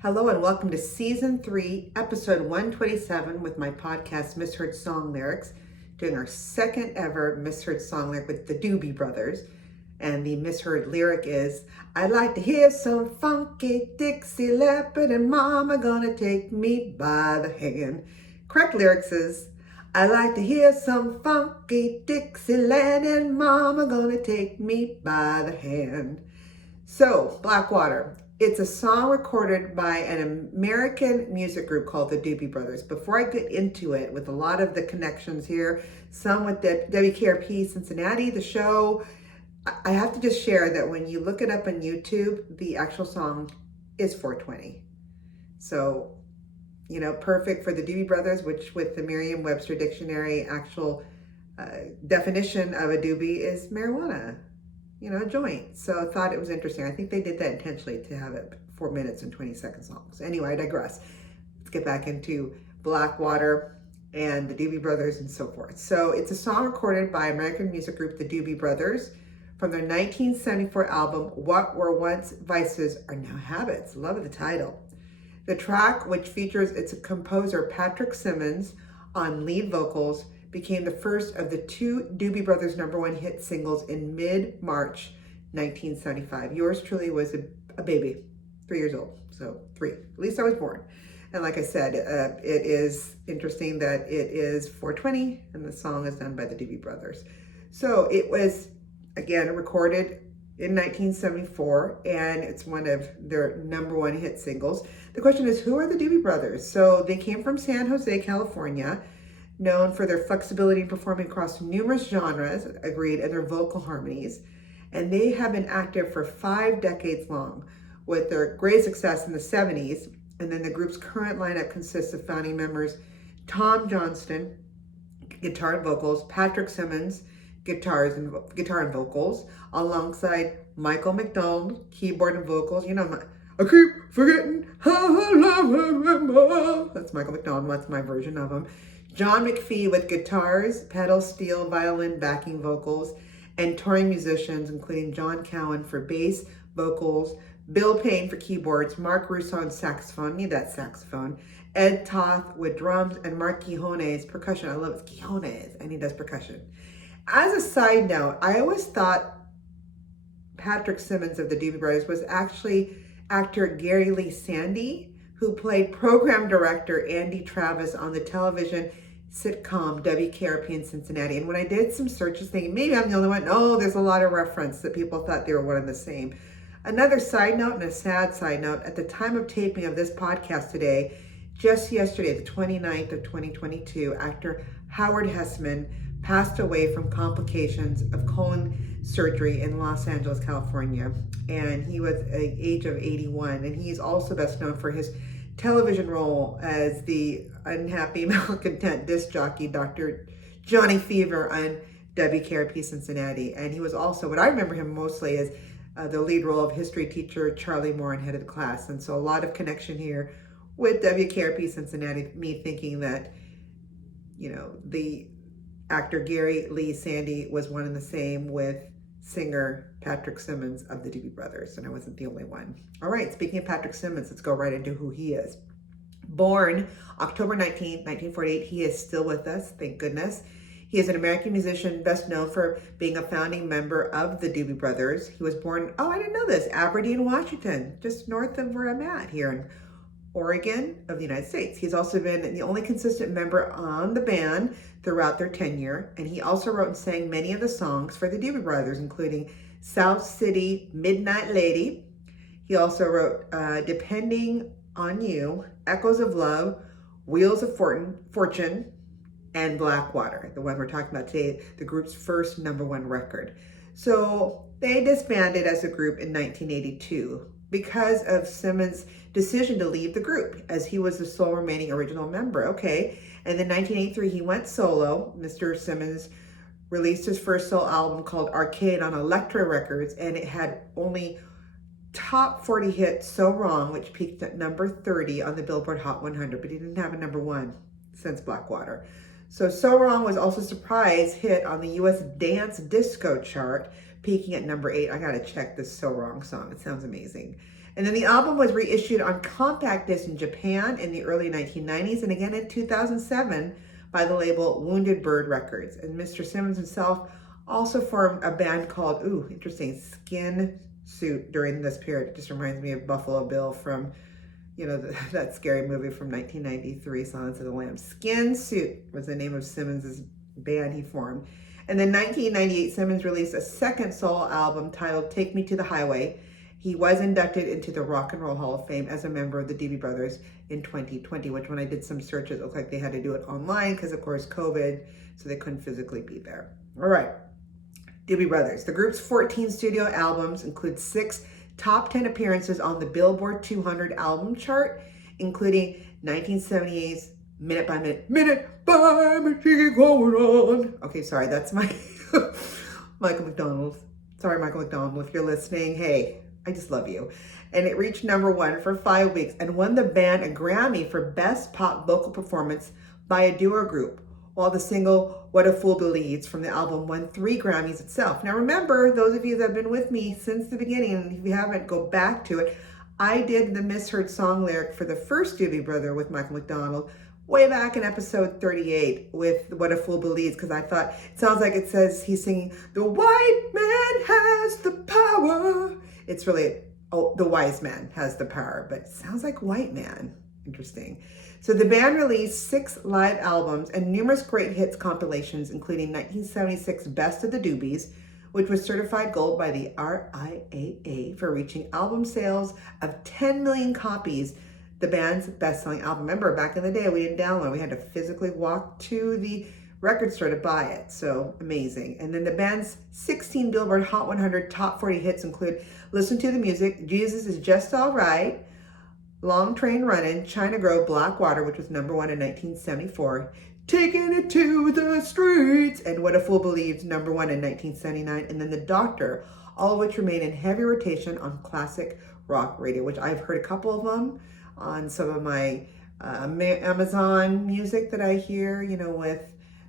Hello and welcome to Season 3, Episode 127 with my podcast, Misheard Song Lyrics, doing our second ever misheard song lyric with the Doobie Brothers. And the misheard lyric is, I'd like to hear some funky Dixie Leopard and Mama gonna take me by the hand. Correct lyrics is, I'd like to hear some funky Dixieland and Mama gonna take me by the hand. So, Blackwater. It's a song recorded by an American music group called the Doobie Brothers. Before I get into it, with a lot of the connections here, some with the WKRP Cincinnati, the show, I have to just share that when you look it up on YouTube, the actual song is 420. So, perfect for the Doobie Brothers, which with the Merriam-Webster dictionary, actual definition of a doobie is marijuana. A joint. So I thought it was interesting. I think they did that intentionally to have it 4 minutes and 20 seconds long. So anyway, I digress. Let's get back into Blackwater and the Doobie Brothers and so forth. So it's a song recorded by American music group the Doobie Brothers from their 1974 album, What Were Once Vices Are Now Habits. Love the title. The track, which features its composer Patrick Simmons on lead vocals, became the first of the two Doobie Brothers #1 hit singles in mid-March 1975. Yours truly was a baby, 3 years old. So 3, at least I was born. And like I said, it is interesting that it is 420 and the song is done by the Doobie Brothers. So it was, again, recorded in 1974 and it's one of their #1 hit singles. The question is, who are the Doobie Brothers? So they came from San Jose, California, known for their flexibility in performing across numerous genres, agreed, and their vocal harmonies. And they have been active for 5 decades long, with their great success in the 70s. And then the group's current lineup consists of founding members Tom Johnston, guitar and vocals, Patrick Simmons, guitar and vocals, alongside Michael McDonald, keyboard and vocals. I keep forgetting how I love him. That's Michael McDonald, that's my version of him. John McPhee with guitars, pedal steel, violin, backing vocals, and touring musicians, including John Cowan for bass, vocals, Bill Payne for keyboards, Mark Russo on saxophone, need that saxophone, Ed Toth with drums, and Mark Quijones percussion. I love his Quijones, and he does percussion. As a side note, I always thought Patrick Simmons of the Doobie Brothers was actually actor Gary Lee Sandy, who played program director Andy Travis on the television sitcom WKRP in Cincinnati. And when I did some searches thinking, maybe I'm the only one, no, there's a lot of reference that people thought they were one and the same. Another side note and a sad side note, at the time of taping of this podcast today, just yesterday, the 29th of 2022, actor Howard Hessman passed away from complications of colon surgery in Los Angeles, California. And he was at the age of 81. And he's also best known for his television role as the unhappy malcontent disc jockey, Dr. Johnny Fever on WKRP Cincinnati. And he was also, what I remember him mostly is the lead role of history teacher Charlie Moore in Head of the Class. And so a lot of connection here with WKRP Cincinnati, me thinking that, the actor Gary Lee Sandy was one and the same with singer Patrick Simmons of the Doobie Brothers, and I wasn't the only one. All right, speaking of Patrick Simmons, let's go right into who he is. Born October 19th, 1948, he is still with us, thank goodness. He is an American musician, best known for being a founding member of the Doobie Brothers. He was born, I didn't know this, Aberdeen, Washington, just north of where I'm at here in Oregon of the United States. He's also been the only consistent member on the band throughout their tenure, and he also wrote and sang many of the songs for the Doobie Brothers, including South City, Midnight Lady. He also wrote Depending on You, Echoes of Love, Wheels of Fortune, and Blackwater, the one we're talking about today, the group's first #1 record. So they disbanded as a group in 1982 because of Simmons' decision to leave the group, as he was the sole remaining original member. Okay, and then 1983 he went solo. Mr. Simmons released his first solo album called Arcade on Elektra Records, and it had only top 40 hit So Wrong, which peaked at number 30 on the Billboard Hot 100, but he didn't have a #1 since Blackwater. So Wrong was also a surprise hit on the US Dance Disco chart, peaking at number 8. I gotta check this So Wrong song, it sounds amazing. And then the album was reissued on compact disc in Japan in the early 1990s and again in 2007 by the label Wounded Bird Records. And Mr. Simmons himself also formed a band called, interesting, Skin Suit during this period. It just reminds me of Buffalo Bill from, that scary movie from 1993, Silence of the Lambs. Skin Suit was the name of Simmons' band he formed. And then 1998, Simmons released a second solo album titled Take Me to the Highway. He was inducted into the Rock and Roll Hall of Fame as a member of the Doobie Brothers in 2020, which when I did some searches, it looked like they had to do it online because, of course, COVID, so they couldn't physically be there. All right, Doobie Brothers. The group's 14 studio albums include 6 top 10 appearances on the Billboard 200 album chart, including 1978's Minute by Minute, keep going on. Okay, sorry, that's my Michael McDonald. Sorry, Michael McDonald, if you're listening, hey, I just love you. And it reached number 1 for 5 weeks and won the band a Grammy for Best Pop Vocal Performance by a Duo Group, while the single What a Fool Believes from the album won 3 Grammys itself. Now remember, those of you that have been with me since the beginning, and if you haven't, go back to it, I did the misheard song lyric for the first Doobie Brother with Michael McDonald way back in episode 38 with What a Fool Believes, because I thought it sounds like it says he's singing, the white man has the power. It's really, the wise man has the power, but it sounds like white man. Interesting. So the band released 6 live albums and numerous great hits compilations, including 1976 Best of the Doobies, which was certified gold by the RIAA for reaching album sales of 10 million copies, the band's best-selling album. Remember, back in the day, we didn't download. We had to physically walk to the record store to buy it. So amazing. And then the band's 16 Billboard Hot 100 Top 40 hits include Listen to the Music, Jesus is Just All Right, Long Train Runnin', China Grove, Blackwater, which was number 1 in 1974, Taking It to the Streets, and What a Fool Believes, number 1 in 1979, and then The Doctor, all of which remain in heavy rotation on classic rock radio, which I've heard a couple of them on some of my Amazon music that I hear,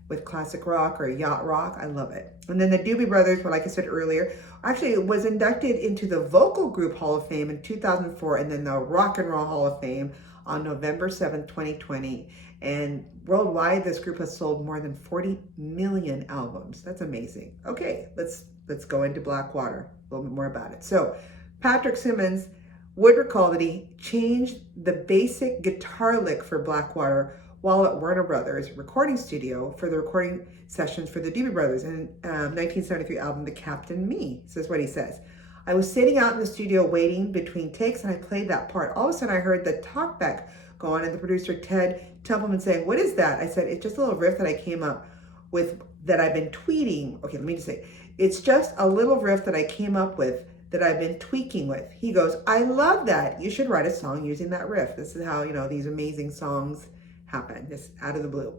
with classic rock or yacht rock. I love it. And then the Doobie Brothers, like I said earlier, actually was inducted into the Vocal Group Hall of Fame in 2004 and then the Rock and Roll Hall of Fame on November 7th, 2020. And worldwide, this group has sold more than 40 million albums. That's amazing. Okay, let's go into Blackwater, a little bit more about it. So Patrick Simmons would recall that he changed the basic guitar lick for Blackwater while at Warner Brothers recording studio for the recording sessions for the Doobie Brothers in 1973 album, The Captain Me. This is what he says. I was sitting out in the studio waiting between takes and I played that part. All of a sudden I heard the talkback go on and the producer Ted Templeman saying, what is that? I said, it's just a little riff that I came up with that I've been tweeting. Okay, let me just say, it's just a little riff that I came up with that I've been tweaking with. He goes, I love that. You should write a song using that riff. This is how, these amazing songs happen, just out of the blue.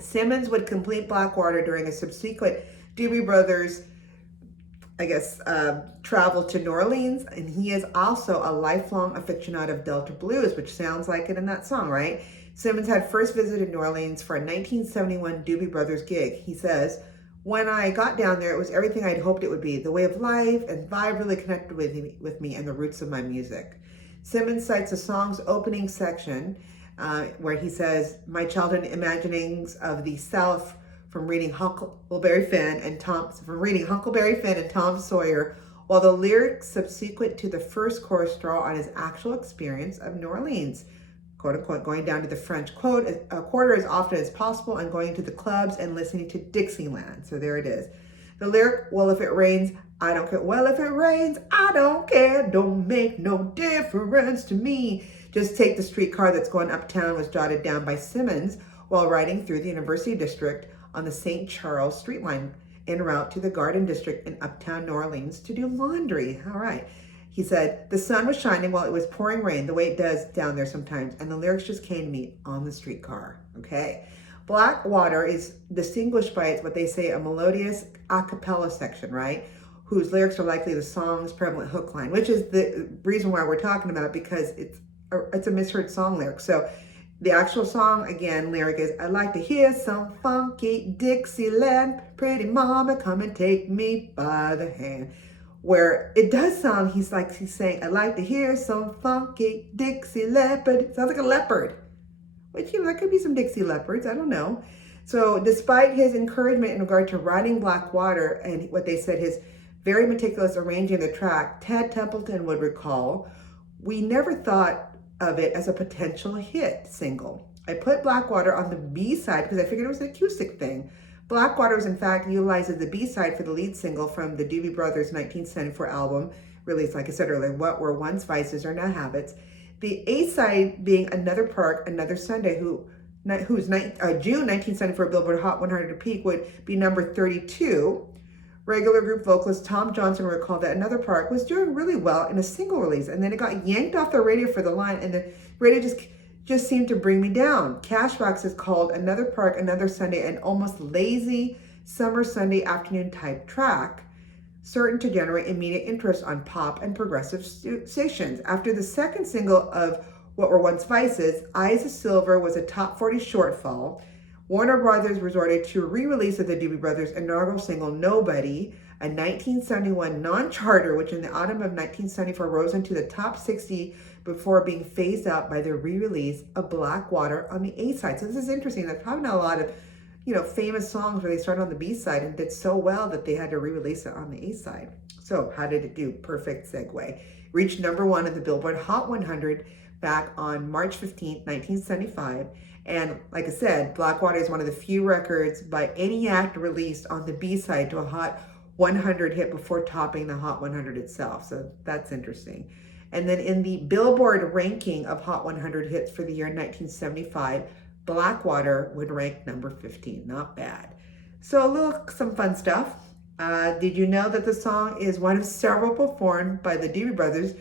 Simmons would complete Blackwater during a subsequent Doobie Brothers, travel to New Orleans, and he is also a lifelong aficionado of Delta blues, which sounds like it in that song, right? Simmons had first visited New Orleans for a 1971 Doobie Brothers gig. He says, when I got down there, it was everything I'd hoped it would be. The way of life and vibe really connected with me and the roots of my music. Simmons cites the song's opening section where he says, my childhood imaginings of the South from reading Huckleberry Finn and Tom Sawyer, while the lyrics subsequent to the first chorus draw on his actual experience of New Orleans, quote unquote, going down to the French Quarter as often as possible and going to the clubs and listening to Dixieland. So there it is. The lyric, well, if it rains, I don't care. Well, if it rains, I don't care. Don't make no difference to me. Just take the streetcar that's going uptown was jotted down by Simmons while riding through the University District on the St. Charles Street line en route to the Garden District in uptown New Orleans to do laundry. All right. He said, the sun was shining while it was pouring rain, the way it does down there sometimes, and the lyrics just came to me on the streetcar. Okay. Blackwater is distinguished by what they say, a melodious a cappella section, right? Whose lyrics are likely the song's prevalent hook line, which is the reason why we're talking about it, because it's a misheard song lyric. So the actual song, again, lyric is, I'd like to hear some funky Dixieland, pretty mama, come and take me by the hand. where it does sound, he's saying, "I'd like to hear some funky Dixie Leopard." It sounds like a leopard, which, that could be some Dixie Leopards, I don't know. So despite his encouragement in regard to writing Blackwater and what they said, his very meticulous arranging of the track, Ted Templeton would recall, "We never thought of it as a potential hit single. I put Blackwater on the B-side because I figured it was an acoustic thing. Blackwater was in fact utilized as the B-side for the lead single from the Doobie Brothers 1974 album, released, like I said earlier, What Were Once Vices Are Now Habits. The A-side being Another Park, Another Sunday, whose June 1974 Billboard Hot 100 peak would be number 32. Regular group vocalist Tom Johnson recalled that Another Park was doing really well in a single release, and then it got yanked off the radio for the line, and the radio just seemed to bring me down. Cashbox has called Another Park, Another Sunday an almost lazy summer Sunday afternoon type track, certain to generate immediate interest on pop and progressive stations. After the second single of What Were Once Vices, Eyes of Silver was a top 40 shortfall. Warner Brothers resorted to a re-release of the Doobie Brothers' inaugural single, Nobody, a 1971 non-charter, which in the autumn of 1974 rose into the top 60 before being phased out by the re-release of Blackwater on the A-side. So this is interesting. There's probably not a lot of, famous songs where they started on the B-side and did so well that they had to re-release it on the A-side. So how did it do? Perfect segue. Reached number 1 of the Billboard Hot 100 back on March 15th, 1975. And like I said, Blackwater is one of the few records by any act released on the B-side to a Hot 100 hit before topping the Hot 100 itself. So that's interesting. And then in the Billboard ranking of Hot 100 hits for the year 1975, Blackwater would rank number 15. Not bad. So some fun stuff. Did you know that the song is one of several performed by the Doobie Brothers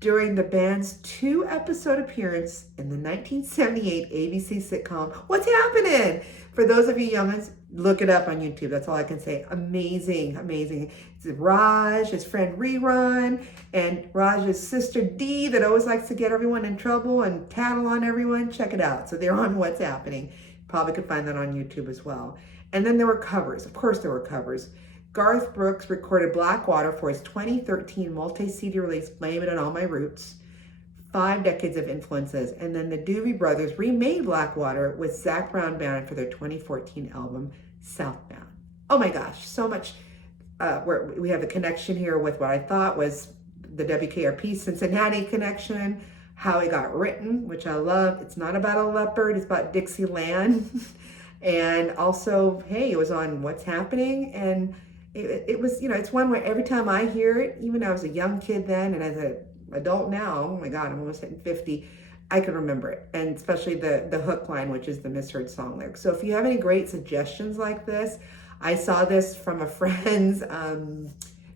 during the band's 2-episode appearance in the 1978 ABC sitcom, What's Happening? For those of you youngins, look it up on YouTube. That's all I can say. Amazing, amazing. It's Raj, his friend Rerun, and Raj's sister Dee that always likes to get everyone in trouble and tattle on everyone. Check it out. So they're on What's Happening. Probably could find that on YouTube as well. And then there were covers. Of course there were covers. Garth Brooks recorded Blackwater for his 2013 multi-CD release, Blame It On All My Roots. 5 decades of influences. And then the Doobie Brothers remade Blackwater with Zac Brown Band for their 2014 album, Southbound. Oh my gosh, so much. Where we have a connection here with what I thought was the WKRP Cincinnati connection, how it got written, which I love. It's not about a leopard, it's about Dixieland. And also, hey, it was on What's Happening, and it was, it's one where every time I hear it, even though I was a young kid then and as an adult now, oh my God, I'm almost hitting 50, I can remember it. And especially the hook line, which is the misheard song lyrics. So if you have any great suggestions like this, I saw this from a friend's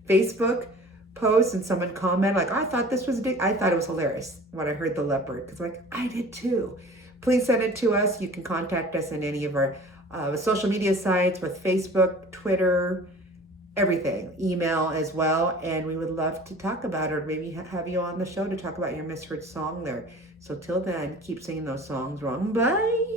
Facebook post, and someone commented like, I thought this was I thought it was hilarious when I heard the leopard, because like I did too. Please send it to us. You can contact us in any of our social media sites with Facebook, Twitter, everything, email as well, and we would love to talk about it, or maybe have you on the show to talk about your misheard song there. So till then, keep singing those songs wrong. Bye.